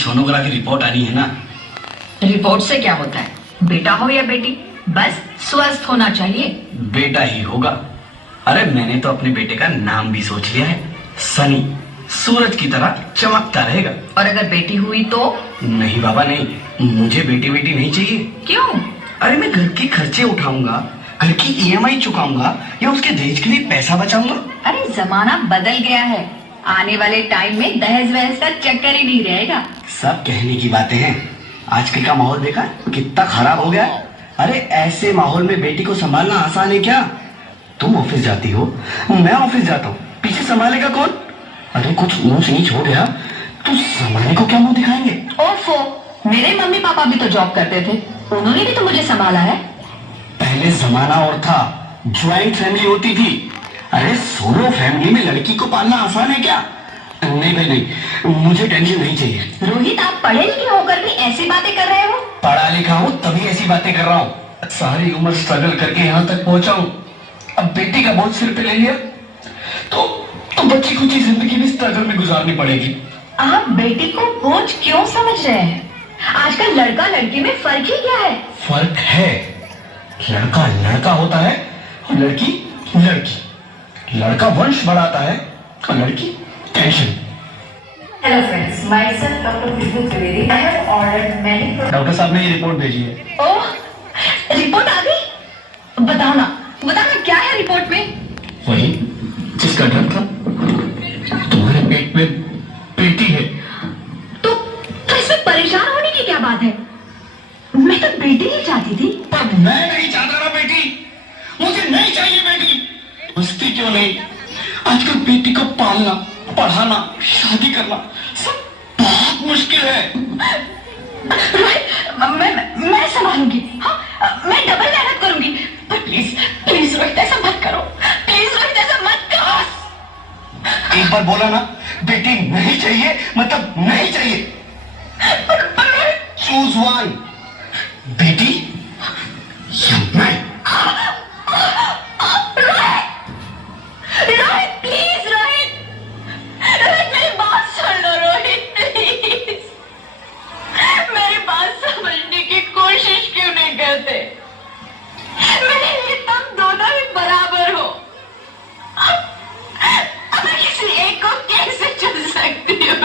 Sonography report आनी है ना। रिपोर्ट से क्या होता है, बेटा हो या बेटी, बस स्वस्थ होना चाहिए। बेटा ही होगा। अरे मैंने तो अपने बेटे का नाम भी सोच लिया है, सनी, सूरज की तरह चमकता रहेगा। और अगर बेटी हुई तो? नहीं बाबा नहीं, मुझे बेटी बेटी नहीं चाहिए। क्यों? अरे मैं घर के खर्चे उठाऊंगा, घर की ईएमआई चुकाऊंगा या उसके दहेज के लिए पैसा बचाऊंगा। अरे जमाना बदल गया है, आने वाले टाइम में दहेज वहेज का चक्कर ही नहीं रहेगा। सब कहने की बातें हैं, आजकल का माहौल देखा कितना खराब हो गया। अरे ऐसे माहौल में बेटी को संभालना आसान है क्या? तुम ऑफिस जाती हो, मैं ऑफिस जाता हूँ, पीछे संभालेगा कौन? अरे कुछ ऊंच नीच हो गया तो संभालने को क्या मुंह दिखाएंगे? ओफो, मेरे मम्मी पापा भी तो जॉब करते थे, उन्होंने भी तो मुझे संभाला है। पहले जमाना और था, ज्वाइंट फैमिली होती थी। अरे सोलो फैमिली में लड़की को पालना आसान है क्या? नहीं भाई नहीं, मुझे टेंशन नहीं चाहिए। रोहित, आप पढ़े लिखे होकर भी ऐसी बातें कर रहे हो? पढ़ा लिखा हूँ तभी ऐसी बातें कर रहा हूँ। सारी उम्र स्ट्रगल करके यहाँ तक पहुंचा हूँ, अब बेटी का बोझ सिर पे ले लिया तो बच्ची कुछ जिंदगी भी स्ट्रगल में गुजारनी पड़ेगी। आप बेटी को बोझ क्यों समझ रहे हैं? आजकल लड़का लड़की में फर्क ही क्या है? फर्क है, लड़का लड़का होता है और लड़की लड़की। लड़का वंश बढ़ाता है और लड़की tension. Hello friends, myself Dr. Vishnu Trivedi. I have ordered many products. Doctor साहब ने ये रिपोर्ट भेजी है। ओह, रिपोर्ट आ गई? बताओ ना क्या है रिपोर्ट में? वही जिसका डर था, तुम्हारे पेट में बेटी है। तो इसमें परेशान होने की क्या बात है? मैं तो बेटी ही चाहती थी। पर मैं नहीं चाहता ना बेटी, मुझे नहीं चाहिए बेटी। मस्ती क्यों नहीं, आजकल बेटी को पालना, पढ़ाना, शादी करना सब बहुत मुश्किल है। मैं संभालूंगी, हाँ, मैं डबल मेहनत करूंगी, पर प्लीज प्लीज रोहित ऐसा मत करो, प्लीज रोहित ऐसा मत करो। एक बार बोला ना, बेटी नहीं चाहिए मतलब नहीं चाहिए। चूज वन, बेटी या मैं। रोहित प्लीज, रोहित मेरी बात सुन लो रोहित, प्लीज मेरी बात समझने की कोशिश क्यों नहीं करते? मेरे लिए तुम दोनों ही बराबर हो, अब मैं किसी एक को कैसे चुन सकती हूँ?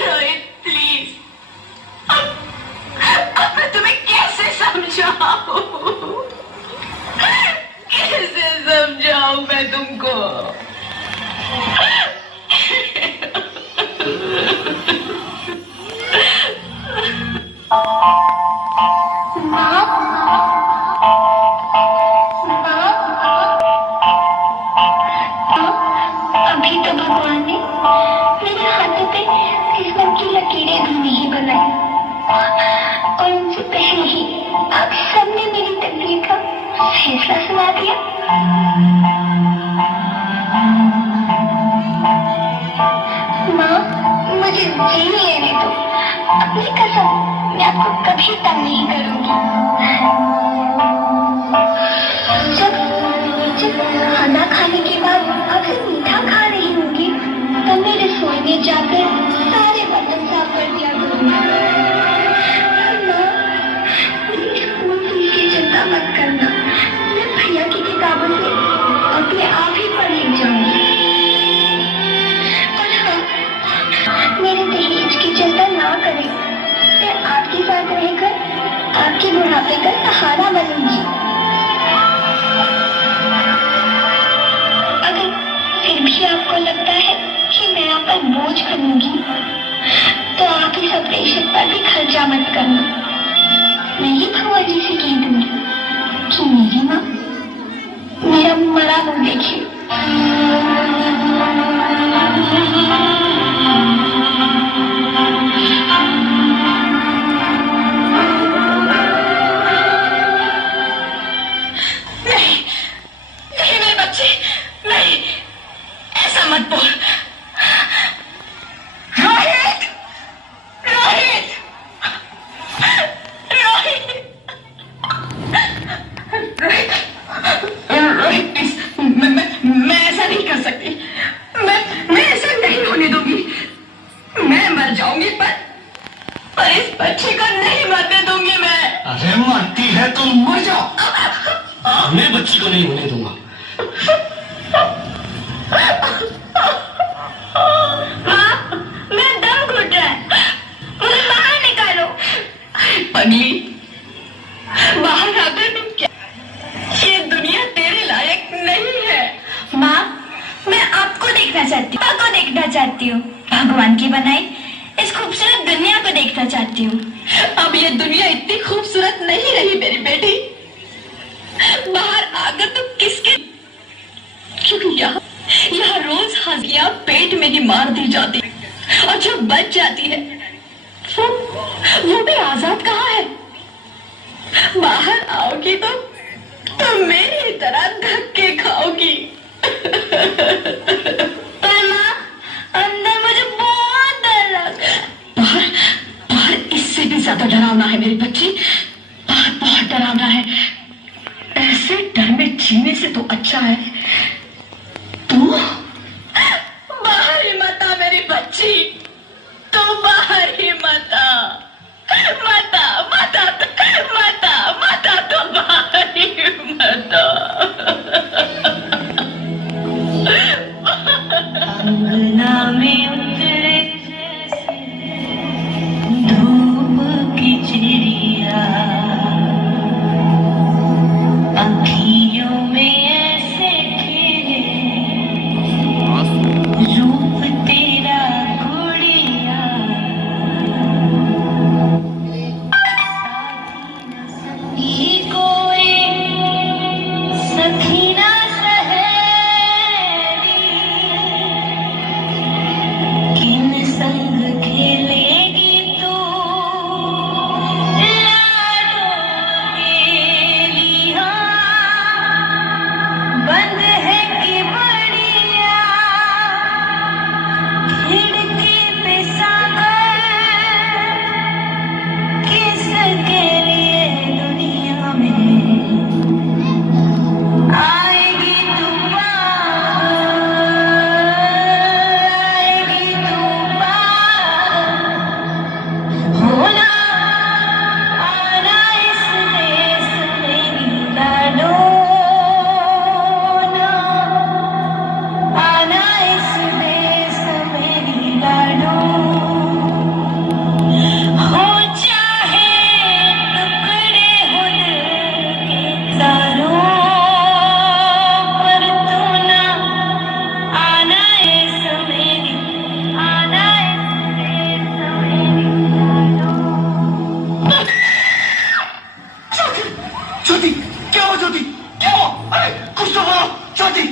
रोहित प्लीज, अब मैं तुम्हें कैसे समझाऊं? कैसे समझाऊं मैं तुमको? अभी तो भगवान ने मेरे हाथों पे किस्मत की लकीरें भी नहीं बनाई, और उनसे पहले ही आप सबने मेरी तकदीर का फैसला सुना दिया। माँ, मुझे जी लेने दो, अपनी कसम, मैं आपको कभी तंग नहीं करूंगी। जब खाना खाने के बाद अगर मीठा खा रही होंगी तब मैं रसोई में जाकर सारे बर्तन साफ कर दिया करूंगी। माँ, मेरी स्कूल फीस की चिंता मत करना, मैं भैया की किताबों से अपने आप ही पढ़ लिख जाऊंगी। और हाँ, मेरे दहेज की चिंता ना करें, मैं आपके साथ रहकर आपके बुढ़ापे का सहारा बनूंगी। अगर फिर भी आपको लगता है कि मैं आप पर बोझ बनूंगी तो आप इस ऑपरेशन पर भी खर्चा मत करना। मैं ही भगवान जी से कह दूंगी कि मेरी माँ मेरा मरा मुंह देखे। नहीं मेरे बच्चे, नहीं, ऐसा मत बोल। रोहित, रोहित, रोहित, रोहित, रोहित प्लीज, मैं ऐसा नहीं कर तुम मर जाओ, मैं बच्ची को नहीं होने दूंगा। माँ, मेरा दम घुट रहा है, मुझे बाहर निकालो। पगली, बाहर आकर तुम क्या? ये दुनिया तेरे लायक नहीं है। माँ, मैं आपको देखना चाहती हूँ, आपको देखना चाहती हूँ, भगवान की बनाई इस खूबसूरत दुनिया को देखना चाहती हूँ। अब ये दुनिया इतनी खूबसूरत नहीं रही मेरी बेटी। बाहर आकर तुम किसके, क्योंकि यहाँ रोज हंसियां पेट में ही मार दी जाती और जो बच जाती है वो भी आजाद कहाँ है? बाहर आओगी तो मेरी तरह धक्के खाओगी। पर माँ, अंदर मुझे बहुत डर लग रहा है। बाहर बाहर इससे भी ज्यादा डरावना है मेरी बच्ची, बाहर बहुत डरावना है। ऐसे डर में जीने से तो अच्छा है तू बाहर ही मत आ मेरी बच्ची, तू बाहर ही मत आ, मत आ, मत आ, मत आ, मत आ, तू बाहर ही मत आ। अंगना में उतरे धूप की चिड़िया, अखियों में ऐसे खिले रूप तेरा गुड़िया, संगी कोई सखी ना सहेली, किन संग खेलेगी तू लाडो मेरी, बंद है कि बढ़िया खिड़की पे सागर, किसके लिए दुनिया में आएगी तू पार, आएगी तू पार, होना आना इस देश में लाडो, आना इस देश मेरी लाडो, हो चाहे टुकड़े हो दिल के तारों, पर तू ना आना इस मेरी, आना इस देश मेरी लाडो। ज्योति, ज्योति, क्या हुआ ज्योति, क्या हुआ? अरे कुछ तो बोलो ज्योति।